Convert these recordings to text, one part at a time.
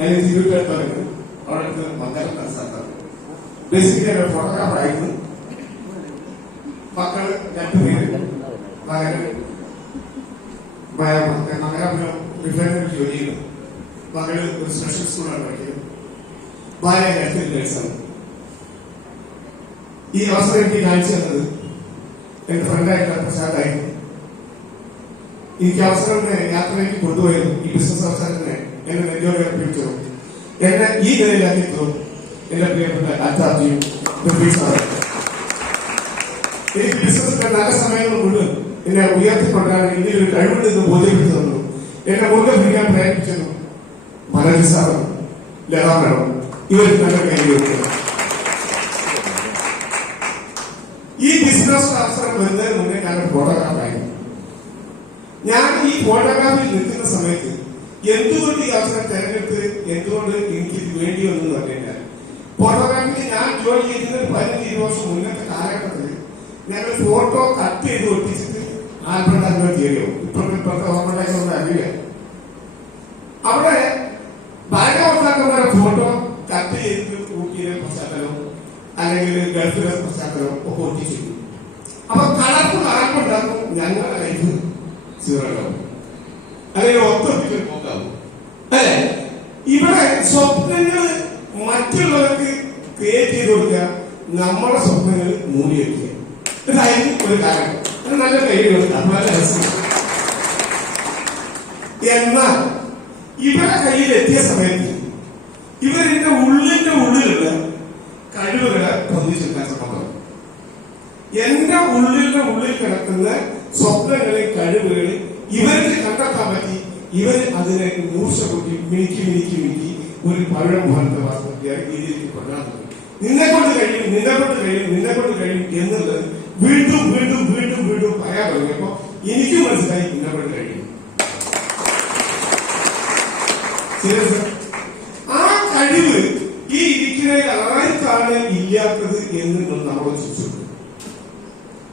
ഞാൻ ഇൻസ്റ്റിറ്റ്യൂട്ട് എടുത്തായിരുന്നു. അവിടെ അടുത്ത് മംഗലം സ്ഥലത്താണ്. ബേസിക്കലി ഒരു ഫോട്ടോഗ്രാഫറായിരുന്നു. മക്കള് 2 പേര്. മകനാപുരം റിഫൈനറി ജോലി ചെയ്യുന്നു. മകള് ഒരു സ്പെഷ്യൽ സ്കൂളാണ് പഠിക്കുന്നത്. ഭാര്യ ഹെൽത്ത് നേഴ്സാണ്. ഈ അവസരം എനിക്ക് കാണിച്ചു തന്നത് എന്റെ ഫ്രണ്ടായിട്ടുള്ള പ്രസാദായിരുന്നു. എനിക്ക് അവസരം യാത്രയിലേക്ക് കൊണ്ടുപോയത് ഈ ബിസിനസ് അവസരത്തിനെ എന്നെ നെഞ്ചോടെ ഏർപ്പിച്ചു. എന്നെ ഈ നിലയിലാക്കി എന്റെ പ്രിയപ്പെട്ട ആചാര്യയും എനിക്ക് ബിസിനസിന്റെ നല്ല സമയങ്ങൾ കൊണ്ട് എന്നെ ഉയർത്തിക്കൊണ്ടാണ് ഇന്ത്യയിൽ ഒരു കഴിവുണ്ടെന്ന് ബോധ്യപ്പെടുത്തി തന്നു. എന്നെ മുറുകെ പിടിക്കാൻ പ്രയത്നിച്ചു. മനോജ് സാറും ലതാ മേഡം ഇവർ നല്ല കൈവരിക്കുക. ഈ ബിസിനസ് അവസരം വരുന്നതിന് മുന്നേ ഞാനൊരു ഫോട്ടോഗ്രാഫറായിരുന്നു. ഞാൻ ഈ ഫോട്ടോഗ്രാഫിൽ നിൽക്കുന്ന സമയത്ത് എന്തുകൊണ്ട് ഈ അവസരം തെരഞ്ഞെടുത്ത് എന്തുകൊണ്ട് എനിക്ക് ഇത് വേണ്ടി വന്നു പറഞ്ഞാൽ, ഫോട്ടോഗ്രാഫിക്ക് ഞാൻ ജോലി ചെയ്യുന്നത് 15-20 വർഷം മുന്നത്തെ കാലഘട്ടത്തിൽ ഞങ്ങൾ ഫോട്ടോ കട്ട് ചെയ്ത് ഒട്ടിച്ചിട്ട് ആൽബർട്ട് അനുഭവത്തിയോ ഇപ്പോഴത്തെ ഓർമ്മ അറിയില്ല. അവിടെ ഭാഗ്യവത്താക്കന്മാരുടെ ഫോട്ടോ കട്ട് ചെയ്ത് ഊട്ടിയിലെ പശ്ചാത്തലവും അല്ലെങ്കിൽ ഗൾഫിലെ പശ്ചാത്തലവും ഒക്കെ ഒട്ടിച്ചിരുന്നു. അപ്പൊ കളർഫുൾ ആൽബുണ്ടാകും. ഞങ്ങളുടെ ലൈഫ് സീറോയാവും അല്ലെങ്കിൽ ഒത്തൊട്ടിട്ട് പോകാവും അല്ലെ. ഇവിടെ സ്വപ്നങ്ങൾ മറ്റുള്ളവർക്ക് ക്രിയേറ്റ് ചെയ്ത് കൊടുക്കുക, നമ്മുടെ സ്വപ്നങ്ങൾ മൂടി വയ്ക്കുക. ഇതായിരിക്കും ഒരു കാരണം. നല്ല കൈകൾ എന്നാൽ ഇവരുടെ കയ്യിൽ എത്തിയ സമയത്ത് ഇവരിന്റെ ഉള്ളിലുള്ള കഴിവുകളെ പ്രതീക്ഷിക്കാൻ ശ്രമം. എന്റെ ഉള്ളിൽ കിടക്കുന്ന സ്വപ്നങ്ങളെ കഴിവുകളെ ഇവർക്ക് കണ്ടെത്താൻ പറ്റി. ഇവർ അതിനെ 100 കൂട്ടി മിനുക്കി ഒരു പഴം പോലത്തെ രീതിയിലേക്ക് കൊണ്ടാണ്. നിന്നെ കൊണ്ട് കഴിയും എന്നുള്ളത് വീണ്ടും പറയാൻ തുടങ്ങിയപ്പോ എനിക്കും മനസ്സിലായി നിന്നെ കൊണ്ട് കഴിയും. ആ കഴിവ് ഈ ഇരിക്കുന്ന ആർക്കാണ് ഇല്ലാത്തത് എന്ന് നമ്മൾ ചിന്തിച്ചു.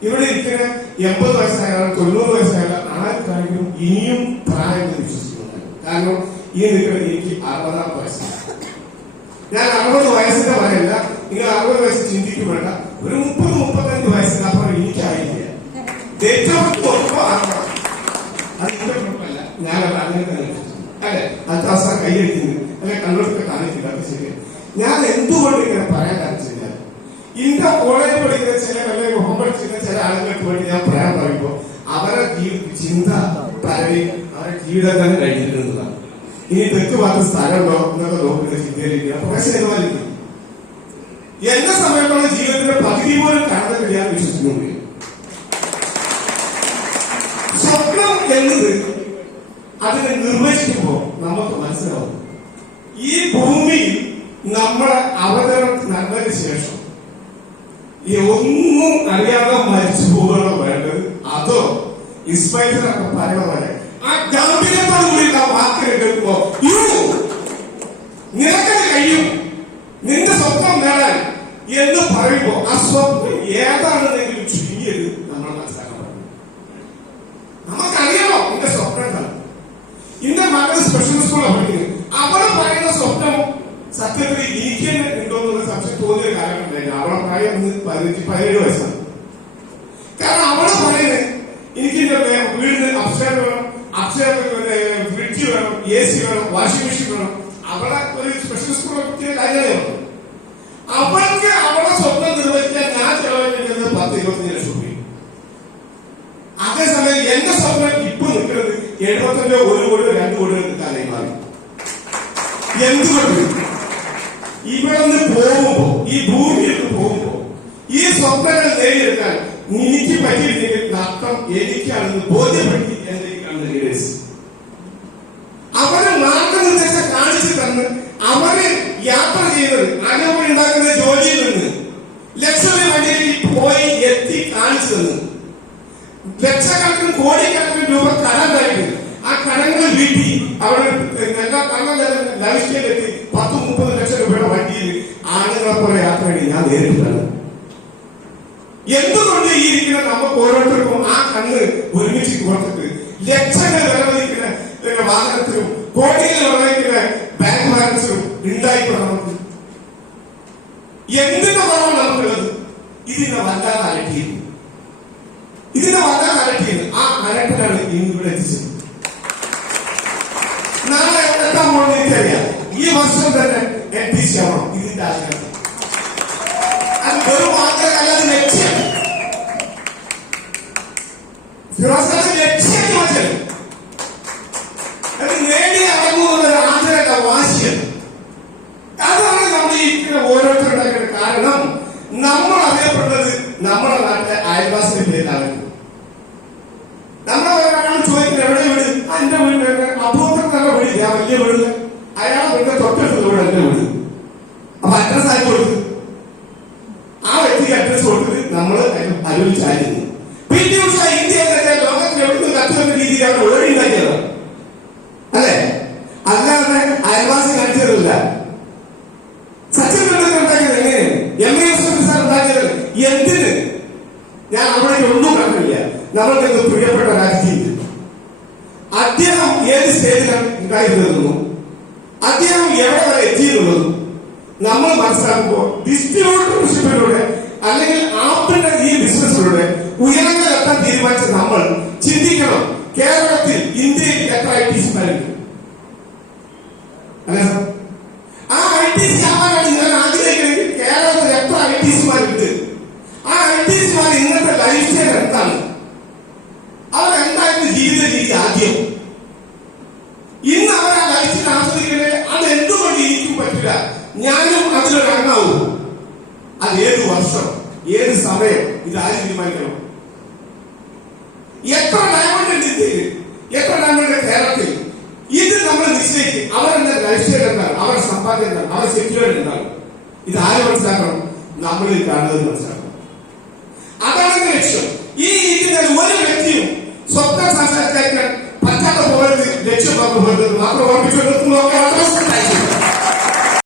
ഇവിടെ ഇരിക്കുന്ന 80 വയസ്സായാലും 90 വയസ്സായാലും ആർക്കാണെങ്കിലും ഇനിയും പ്രായം വിശ്വസിക്കുന്നുണ്ട്. കാരണം ഈ നിൽക്കുന്നത് എനിക്ക് 60 വയസ്സാണ്. ഞാൻ 60 വയസ്സിന്റെ പറയല്ല, നിങ്ങൾ 60 വയസ്സ് ചിന്തിക്കും വേണ്ട. ഒരു 30-35 വയസ്സിനപ്പുറം എനിക്കായില്ല. അതിന്റെ കുഴപ്പമല്ല, ഞാനത് അങ്ങനെ തന്നെ അല്ലെ. അത്യാവശ്യം കൈയടിക്കുന്നു അല്ലെ, കണ്ണൊക്കെ കാണിക്കില്ല. അത് ശരിയാണ്. ഞാൻ എന്തുകൊണ്ട് ഇങ്ങനെ പറയാൻ കാണിച്ചു കഴിഞ്ഞാൽ, ഇന്റെ കോളേജ് പഠിക്കുന്ന ചില അല്ലെങ്കിൽ മുഖം പഠിച്ചിരുന്ന ചില ആളുകൾക്ക് വേണ്ടി ഞാൻ പറയാൻ പറയുമ്പോ അവരെ ചിന്ത പലരെയും അവരുടെ ജീവിതം തന്നെ കഴിഞ്ഞിട്ടുള്ളതാണ്. ഇനി തെക്ക് ഭാഗത്ത് സ്ഥലമുണ്ടോ എന്നൊക്കെ നോക്കുന്ന ചിന്തയിലില്ല. പ്രൊഫഷണലിറ്റി എന്നെ സമയത്തുള്ള ജീവിതത്തിന്റെ പകുതി പോലും കടന്നിട്ട് ഞാൻ വിശ്വസിക്കുന്നുണ്ട്. സ്വപ്നം എന്നത് അതിനെ നിർവചിക്കുമ്പോ നമുക്ക് മനസ്സിലാവും, ഈ ഭൂമിയിൽ നമ്മളെ അവതരണം നടന്നതിന് ശേഷം ഈ ഒന്നും അറിയാതെ മരിച്ചു പോവുകയാണോ വേണ്ടത്, അതോ ഇസ്മായിലൊക്കെ പറയുന്ന പോലെ ആ ഗാംഭീര്യത്തോടു കൂടി ആ വാക്ക് കേൾക്കുമ്പോ നിനക്കത് കഴിയും, നിന്റെ സ്വപ്നം നേടാൻ എന്ന് പറയുമ്പോ ആ സ്വപ്നം ഏതാണെന്നെങ്കിലും ചുരുങ്ങിയത് നമ്മൾ മനസ്സിലാക്കാൻ പറ്റും. നമുക്കറിയാമോ നിന്റെ സ്വപ്നം എന്താണ്. ഇന്റെ മകൾ സ്പെഷ്യൽ സ്കൂളിൽ പഠിക്കുന്നത്. അവള് പറയുന്ന സ്വപ്നം സത്യത്തിൽ എനിക്ക് തന്നെ ഉണ്ടോന്നുള്ള സംശയം തോന്നിയ കാലം ഉണ്ടായിരുന്നു. അവളെ പ്രായം 15-17 വയസ്സാണ്. കാരണം അവള് പറയുന്നത് എനിക്ക് വീടിന് അപ്സ്റ്റേർ വേണം, ഫ്രിഡ്ജ് വേണം, AC വേണം, വാഷിംഗ് മെഷീൻ വേണം. അവളെ ഒരു സ്പെഷ്യൽ സ്കൂളിലെ കുട്ടിയെ കാര്യമേ ഉള്ളൂ. അവൾക്ക് അവളെ സ്വപ്നം നിർവഹിക്കാൻ ഞാൻ ചെലവഴിക്കുന്നത് 10-25 ലക്ഷം രൂപ. അതേസമയം എന്റെ സ്വപ്നം ഇപ്പൊ നിൽക്കുന്നത് 75 1 കോടി 2 കോടി നിൽക്കാനായി മാറി. എന്തുകൊണ്ട് ഇവിടെ നിന്ന് പോകുമ്പോ, ഈ ഭൂമിയിൽ പോകുമ്പോ ഈ സ്വപ്നങ്ങൾ നേടിയെടുക്കാൻ എനിക്ക് പറ്റിയില്ലെങ്കിൽ നഷ്ടം എനിക്കാണെന്ന് ബോധ്യപ്പെടുത്തി എന്തൊക്കെയാണ് ലീഡേഴ്സ്. അവരെ മാർഗനിർദ്ദേശം കാണിച്ചു തന്ന് അവര് യാത്ര ചെയ്യുന്നത് അനുഭവം ഉണ്ടാക്കുന്ന ജോലിയിൽ നിന്ന് ലക്ഷറി വണ്ടിയിലേക്ക് പോയി എത്തി കാണിച്ചു തന്നു. ലക്ഷക്കണക്കിന് കോടിക്കണക്കിന് രൂപ കടണ്ടായിട്ട് ആ കടങ്ങൾ വീട്ടി അവിടെ ലവിഷ്കയിലെത്തി 10-30 ലക്ഷം രൂപയുടെ വണ്ടിയിൽ ആളുകളെ പോലെ യാത്ര വേണ്ടി ഞാൻ നേരിട്ടാണ്. എന്തുകൊണ്ട് ഈ ഇരിക്കുന്ന നമുക്ക് ഓരോരുത്തർക്കും ആ കണ്ണ് ഒരുമിച്ച് കൊടുത്തിട്ട് ലക്ഷങ്ങൾ വിലമതിക്കുന്ന വാഹനത്തിലും കോടികൾ വിലമതിക്കുന്ന ബാങ്ക് ബാലൻസ് ഉണ്ടായിക്കോട്ടെ നമുക്ക്. എന്തിന്റെ കുറവാണ് നമുക്കുള്ളത്? ഇതിനെ വല്ലാതെ അലട്ടിയിരുന്നു. ആ അലട്ടലാണ് ഇന്ന് ഇവിടെ എത്തിച്ചത്. നാളെ എത്താൻ പോകുന്ന എനിക്കറിയാം. ഈ വർഷം തന്നെ എത്തിച്ചാവണം ഇതിന്റെ ആശയം. അത് വെറും ആഗ്രഹമല്ല, അത് ലക്ഷ്യം. ഫിറോസ് ലക്ഷ്യം ചോദിച്ചത് അത് നേടി ഇറങ്ങുന്ന ആഗ്രഹ വാശിയാണ്. അതാണ് നമ്മൾ ഈ ഓരോരുത്തരുണ്ടാക്കുന്ന കാരണം. നമ്മൾ അറിയപ്പെട്ടത് നമ്മുടെ നാട്ടിലെ അയൽവാസിന്റെ പേരിലാണ്. നമ്മളെ ചോദിക്കുന്നത് എവിടെ വീട്? എന്റെ വീട് അപ്പുറത്ത് നല്ല വീടില്ല, വലിയ വീട്. അയാളെ വീടിന്റെ തൊട്ടടുത്ത വീട് എന്റെ വീട്. അപ്പൊ അഡ്രസ് ആയി കൊടുത്തു. ആ വ്യക്തിക്ക് അഡ്രസ് കൊടുത്തിട്ട് നമ്മൾ അനുഭവിച്ചായിരുന്നു. പിന്നെ ഇന്ത്യയിലെ ലോകത്തിൽ എവിടുന്ന് കത്തുവെന്ന രീതിയിലാണ് ഓടി ഉണ്ടാക്കിയത്, അല്ലെ? അല്ലാതെ അയൽവാസി കാണിച്ചതല്ല. സച്ചിൻ തെണ്ടുൽക്കർ ഉണ്ടാക്കിയത് എങ്ങനെയാണ്? സാർ ഉണ്ടാക്കിയത് എന്തിന്? ഞാൻ അവിടെ ഒന്നും കണ്ടില്ല. നമ്മൾക്ക് പ്രിയപ്പെട്ട രാജ്യം അദ്ദേഹം ഏത് സ്റ്റേജിലാണ് ഉണ്ടായിരുന്നതെന്നും അദ്ദേഹം എവിടെ വരെ എത്തിയെന്നുള്ളതും നമ്മൾ മനസ്സിലാക്കുമ്പോൾ ഡിസ്ട്രിബ്യൂട്ടർഷിപ്പിലൂടെ അല്ലെങ്കിൽ ആപ്പിന്റെ ഈ ബിസിനസ്സിലൂടെ ഉയരങ്ങളിലെത്താൻ തീരുമാനിച്ച നമ്മൾ ചിന്തിക്കണം, കേരളത്തിൽ ഇന്ത്യയിൽ എത്ര ITC-മാരുണ്ട്? അല്ലെ സാർ? ആ ITC ആവാനാണ് ഞാൻ ആഗ്രഹിക്കുന്നത്. കേരളത്തിൽ എത്ര ITC-മാരുണ്ട്? ആ ITC-മാർ ഇന്നത്തെ ലൈഫ് സ്റ്റൈൽ എന്താണ്? അവരെന്തായിരുന്നു ജീവിത രീതി? ആദ്യം ഇന്ന് അവർ ആ ലൈഫ് സ്റ്റൈൽ ആസ്വദിക്കുന്നത് അതെന്തുകൊണ്ട് എനിക്കും പറ്റില്ല, ഞാനും അതിലൊരു അംഗമാവും. അത് ഏത് വർഷം, ഏത് സമയം, ഇതാരും തീരുമാനിക്കണം. എത്ര ഡയമണ്ട് ഉണ്ട് ഇന്ത്യയിൽ, എത്ര ഡയമണ്ട് കേരളത്തിൽ? ഇത് നമ്മൾ നിശ്ചയിക്കും. അവരെന്താ ലൈഫ് സ്റ്റൈൽ എന്താണ്, അവരുടെ സമ്പാദ്യം എന്താണ്, അവരുടെ സെക്യൂരിറ്റി എന്താണ്? ഇത് ആര് മനസ്സിലാക്കണം? നമ്മൾ കാണുന്നത് മനസ്സിലാക്കണം. അതാണ് ലക്ഷ്യം. ഈ രീതിയിൽ ഒരു വ്യക്തിയും സ്വപ്നം സാക്ഷാത്കരിക്കാൻ പറ്റാത്ത പോലെ ലക്ഷ്യം മാത്രം ഓർമ്മിച്ചു.